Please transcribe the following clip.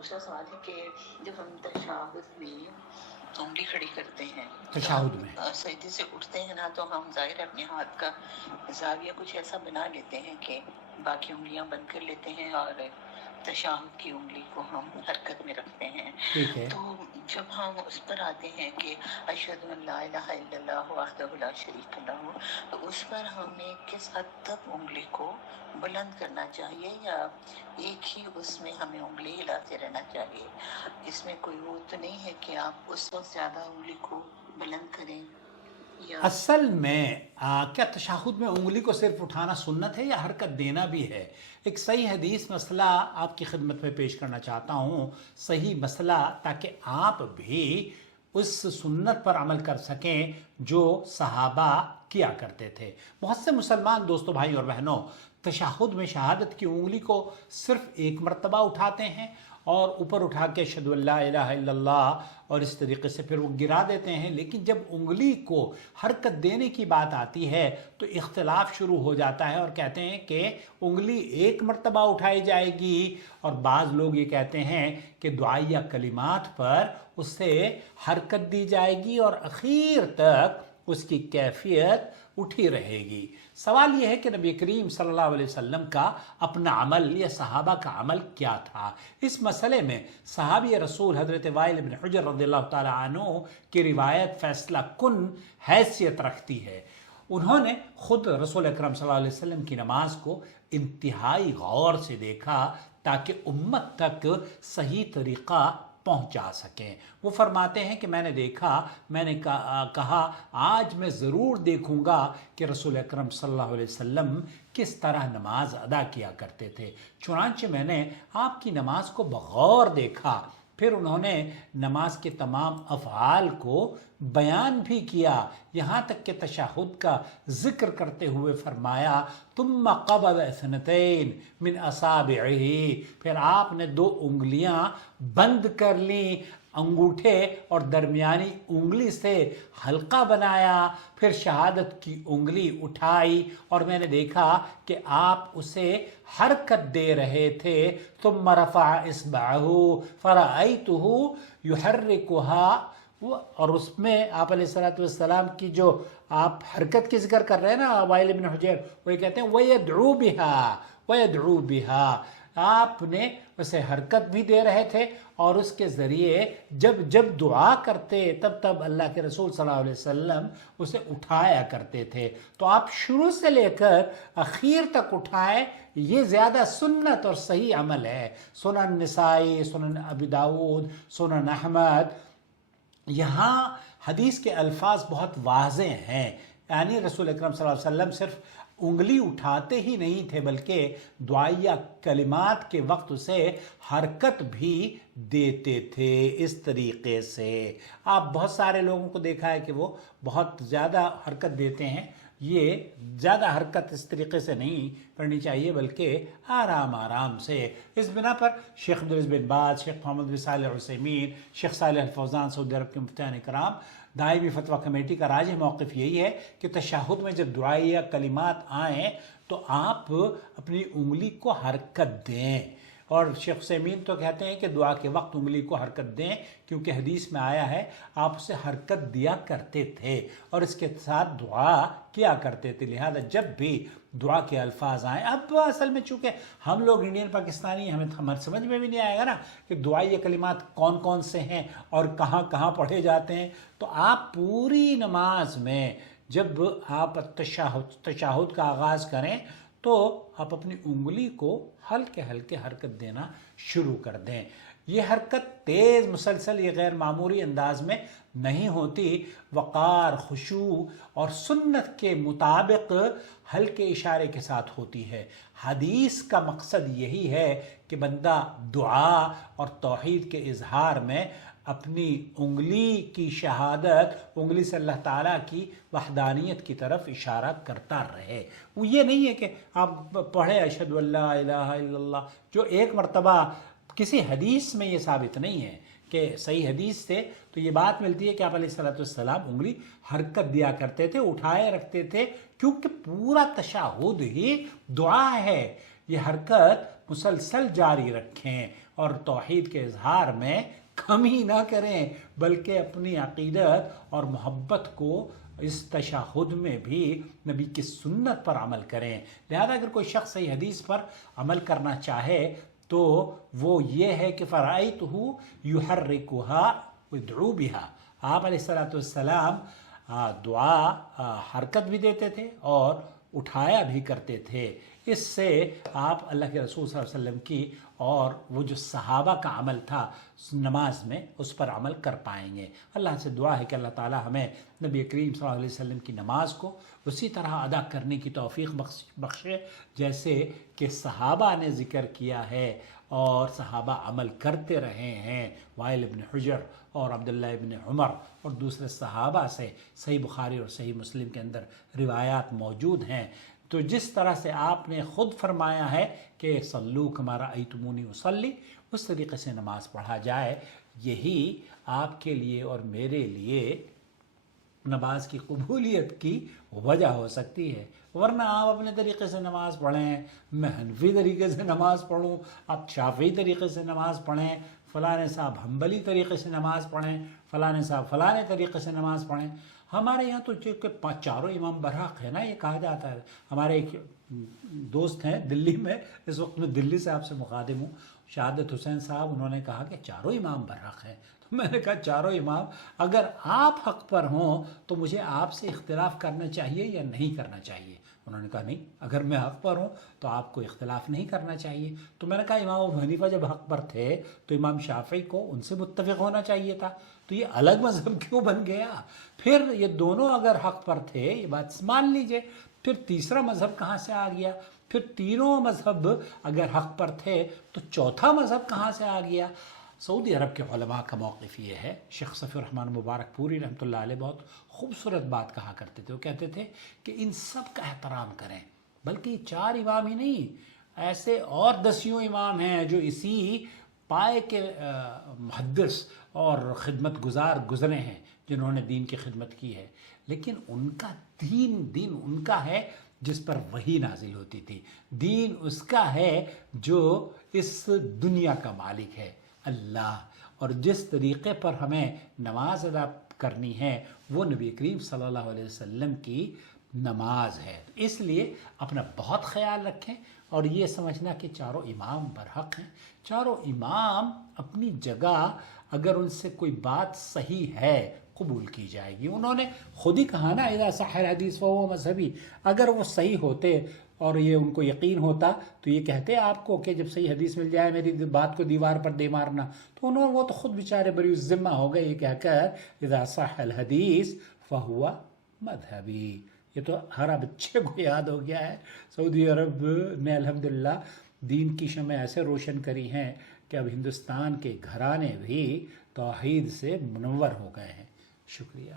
दूसरा सवाल है कि जब हम तशahhud में उंगली खड़ी करते हैं, तशahhud में सजदे से उठते हैं ना, तो हम ज़ाहिर अपने हाथ का ज़ाविया कुछ ऐसा बना लेते हैं कि बाकी उंगलियां बंद कर लेते हैं और तशahhud की उंगली को हम हरकत में रखते हैं। ठीक है। तो जब हम उस पर आते हैं कि अशहदु अन ला इलाहा इल्लल्लाह वहदहु ला शरीका लहू, तो उस पर हमें किस हद तक उंगली को बुलंद करना चाहिए या एक ही उसमें हमें उंगली हिलाते रहना चाहिए? इसमें कोई वो तो नहीं है कि आप उस वक्त ज़्यादा उंगली को बुलंद करें या असल में क्या तशahhud में उंगली को सिर्फ उठाना सुन्नत है या हरकत देना भी है? एक सही हदीस मसला आपकी खिदमत में पेश करना चाहता हूँ, सही मसला, ताकि आप भी उस सुन्नत पर अमल कर सकें जो सहाबा किया करते थे। बहुत से मुसलमान दोस्तों, भाई और बहनों, तशahhud में शहादत की उंगली को सिर्फ एक मरतबा उठाते हैं और ऊपर उठा के अशहदु अल्ला इलाहा इल्लल्लाह और इस तरीके से फिर वो गिरा देते हैं। लेकिन जब उंगली को हरकत देने की बात आती है तो इख्तिलाफ शुरू हो जाता है और कहते हैं कि उंगली एक मरतबा उठाई जाएगी, और बाज़ लोग ये कहते हैं कि दुआया कलिमात पर उससे हरकत दी जाएगी और आखिर तक उसकी कैफियत उठी रहेगी। सवाल यह है कि नबी करीम सल्लल्लाहु अलैहि वसल्लम का अपना अमल या सहाबा का अमल क्या था? इस मसले में सहाबी रसूल हज़रत वाइल इब्न हुजर रज़ियल्लाहु ताला अन्हु की रिवायत फैसला कुन हैसियत रखती है। उन्होंने खुद रसूल अकरम सल्लल्लाहु अलैहि वसल्लम की नमाज को इंतहाई गौर से देखा ताकि उम्मत तक सही तरीक़ा पहुंचा सकें। वो फरमाते हैं कि मैंने देखा, मैंने कहा आज मैं ज़रूर देखूंगा कि रसूल अकरम सल्लल्लाहु अलैहि वसल्लम किस तरह नमाज अदा किया करते थे। चुनांचे मैंने आपकी नमाज को बगौर देखा। फिर उन्होंने नमाज के तमाम अफ़आल को बयान भी किया, यहाँ तक कि तशahhud का ज़िक्र करते हुए फरमाया तुम्मा क़बज़ इस्नतैन मिन असाबिही, फिर आपने दो उंगलियां बंद कर ली, अंगूठे और दरमियानी उंगली से हल्का बनाया, फिर शहादत की उंगली उठाई और मैंने देखा कि आप उसे हरकत दे रहे थे। तुम रफ़ा इस्बाहु फ़रअयतुहु युहर्रिकुहा, और उसमें आप अलैहिस्सलातु वस्सलाम की जो आप हरकत की जिक्र कर रहे हैं ना, वाइल इब्न हुजैर, वो कहते हैं वयदउ बिहा वयदउ बिहा, आपने उसे हरकत भी दे रहे थे और उसके ज़रिए जब जब दुआ करते तब तब अल्लाह के रसूल सल्लल्लाहु अलैहि वसल्लम उसे उठाया करते थे। तो आप शुरू से लेकर आखिर तक उठाएं, ये ज़्यादा सुन्नत और सही अमल है। सुनन निसाई, सुनन अबी दाऊद, सुनन अहमद, यहाँ हदीस के अल्फाज बहुत वाज़े हैं। यानी रसूल अकरम सल्लल्लाहु अलैहि वसल्लम सिर्फ उंगली उठाते ही नहीं थे बल्कि दुआया कलिमात के वक्त उसे हरकत भी देते थे। इस तरीके से आप बहुत सारे लोगों को देखा है कि वो बहुत ज़्यादा हरकत देते हैं। ये ज़्यादा हरकत इस तरीके से नहीं करनी चाहिए बल्कि आराम आराम से। इस बिना पर शेख अब्दुल अज़ीज़ बिन बाज़, शेख मोहम्मद बिन सालेह अल उसैमीन, शेख सालेह अल फौज़ान सऊदी अरब के मुफ्तियान इकराम, दाइमी फतवा कमेटी का राज मौक़िफ़ यही है कि तशahhud में जब दुआया कलिमात आएँ तो आप अपनी उंगली को हरकत दें। और शेख उसैमीन तो कहते हैं कि दुआ के वक्त उंगली को हरकत दें, क्योंकि हदीस में आया है आप उसे हरकत दिया करते थे और इसके साथ दुआ किया करते थे। लिहाजा जब भी दुआ के अल्फाज आएँ, अब असल में चूँकि हम लोग इंडियन पाकिस्तानी, हमारे समझ में भी नहीं आएगा ना कि दुआई कलिमात कौन कौन से हैं और कहाँ कहाँ पढ़े जाते हैं। तो आप पूरी नमाज में जब आप तशahhud का आगाज़ करें तो आप अपनी उंगली को हल्के हल्के हरकत देना शुरू कर दें। ये हरकत तेज़, मुसलसल, ये गैर मामूली अंदाज में नहीं होती, वक़ार, खुशू और सुन्नत के मुताबिक हल्के इशारे के साथ होती है। हदीस का मकसद यही है कि बंदा दुआ और तौहीद के इजहार में अपनी उंगली की शहादत, उंगली से अल्लाह ताला की वहदानियत की तरफ इशारा करता रहे। वो ये नहीं है कि आप पढ़े अशहदु अल्ला इलाहा इल्लल्लाह, जो एक मरतबा किसी हदीस में ये साबित नहीं है कि सही हदीस से तो ये बात मिलती है कि आप अलैहिस्सलाम उंगली हरकत दिया करते थे, उठाए रखते थे, क्योंकि पूरा तशahhud ही दुआ है। ये हरकत مسلسل جاری رکھیں اور توحید کے اظہار میں کمی نہ کریں، بلکہ اپنی عقیدت اور محبت کو اس تشہد میں بھی نبی کی سنت پر عمل کریں۔ لہذا اگر کوئی شخص صحیح حدیث پر عمل کرنا چاہے تو وہ یہ ہے کہ فَرَأَيْتُهُ يُحَرِّكُهَا وَيَدْعُو بِهَا، آپ علیہ السلام دعا حرکت بھی دیتے تھے اور اٹھایا بھی کرتے تھے۔ اس سے آپ اللہ کے رسول صلی اللہ علیہ وسلم کی اور وہ جو صحابہ کا عمل تھا نماز میں اس پر عمل کر پائیں گے۔ اللہ سے دعا ہے کہ اللہ تعالی ہمیں نبی کریم صلی اللہ علیہ وسلم کی نماز کو اسی طرح ادا کرنے کی توفیق بخشے جیسے کہ صحابہ نے ذکر کیا ہے اور صحابہ عمل کرتے رہے ہیں۔ وائل ابن حجر اور عبداللہ ابن عمر اور دوسرے صحابہ سے صحیح بخاری اور صحیح مسلم کے اندر روایات موجود ہیں۔ تو جس طرح سے آپ نے خود فرمایا ہے کہ صلو کما رأیتمونی اصلی، اس طریقے سے نماز پڑھا جائے، یہی آپ کے لیے اور میرے لیے نماز کی قبولیت کی وجہ ہو سکتی ہے۔ ورنہ آپ اپنے طریقے سے نماز پڑھیں، میں حنفی طریقے سے نماز پڑھوں، آپ شافعی طریقے سے نماز پڑھیں، فلاں صاحب حنبلی طریقے سے نماز پڑھیں، فلاں صاحب فلاں طریقے سے نماز پڑھیں۔ ہمارے یہاں تو چاروں امام برحق ہے نا، یہ کہا جاتا ہے۔ ہمارے ایک دوست ہیں دلی میں، اس وقت میں دلی سے آپ سے مخاطب ہوں، شہادت حسین صاحب، انہوں نے کہا کہ چاروں امام برحق ہیں۔ تو میں نے کہا چاروں امام اگر آپ حق پر ہوں تو مجھے آپ سے اختلاف کرنا چاہیے یا نہیں کرنا چاہیے؟ انہوں نے کہا نہیں، اگر میں حق پر ہوں تو آپ کو اختلاف نہیں کرنا چاہیے۔ تو میں نے کہا امام ابو حنیفہ جب حق پر تھے تو امام شافعی کو ان سے متفق ہونا چاہیے تھا، تو یہ الگ مذہب کیوں بن گیا؟ پھر یہ دونوں اگر حق پر تھے، یہ بات مان لیجئے، پھر تیسرا مذہب کہاں سے آ گیا؟ پھر تینوں مذہب اگر حق پر تھے تو چوتھا مذہب کہاں سے آ گیا؟ سعودی عرب کے علماء کا موقف یہ ہے، شیخ صفی الرحمن مبارک پوری رحمۃ اللہ علیہ بہت خوبصورت بات کہا کرتے تھے، وہ کہتے تھے کہ ان سب کا احترام کریں، بلکہ چار امام ہی نہیں، ایسے اور دسیوں امام ہیں جو اسی پائے کے محدث اور خدمت گزار گزرے ہیں، جنہوں نے دین کی خدمت کی ہے، لیکن ان کا دین ان کا ہے جس پر وحی نازل ہوتی تھی، دین اس کا ہے جو اس دنیا کا مالک ہے اللہ، اور جس طریقے پر ہمیں نماز ادا کرنی ہے وہ نبی کریم صلی اللہ علیہ وسلم کی نماز ہے۔ اس لیے اپنا بہت خیال رکھیں اور یہ سمجھنا کہ چاروں امام برحق ہیں۔ چاروں امام اپنی جگہ اگر ان سے کوئی بات صحیح ہے قبول کی جائے گی۔ انہوں نے خود ہی کہا نا اذا صح الحدیث فهو مذہبی، اگر وہ صحیح ہوتے اور یہ ان کو یقین ہوتا تو یہ کہتے آپ کو کہ جب صحیح حدیث مل جائے میری بات کو دیوار پر دے مارنا، تو وہ تو خود بیچارے بری ذمہ ہو گئے یہ کہہ کر اذا صح الحدیث فهو مذہبی۔ یہ تو ہر بچے کو یاد ہو گیا ہے۔ سعودی عرب نے الحمدللہ دین کی شمع ایسے روشن کری ہیں کہ اب ہندوستان کے گھرانے بھی توحید سے منور ہو گئے ہیں۔ شکریہ۔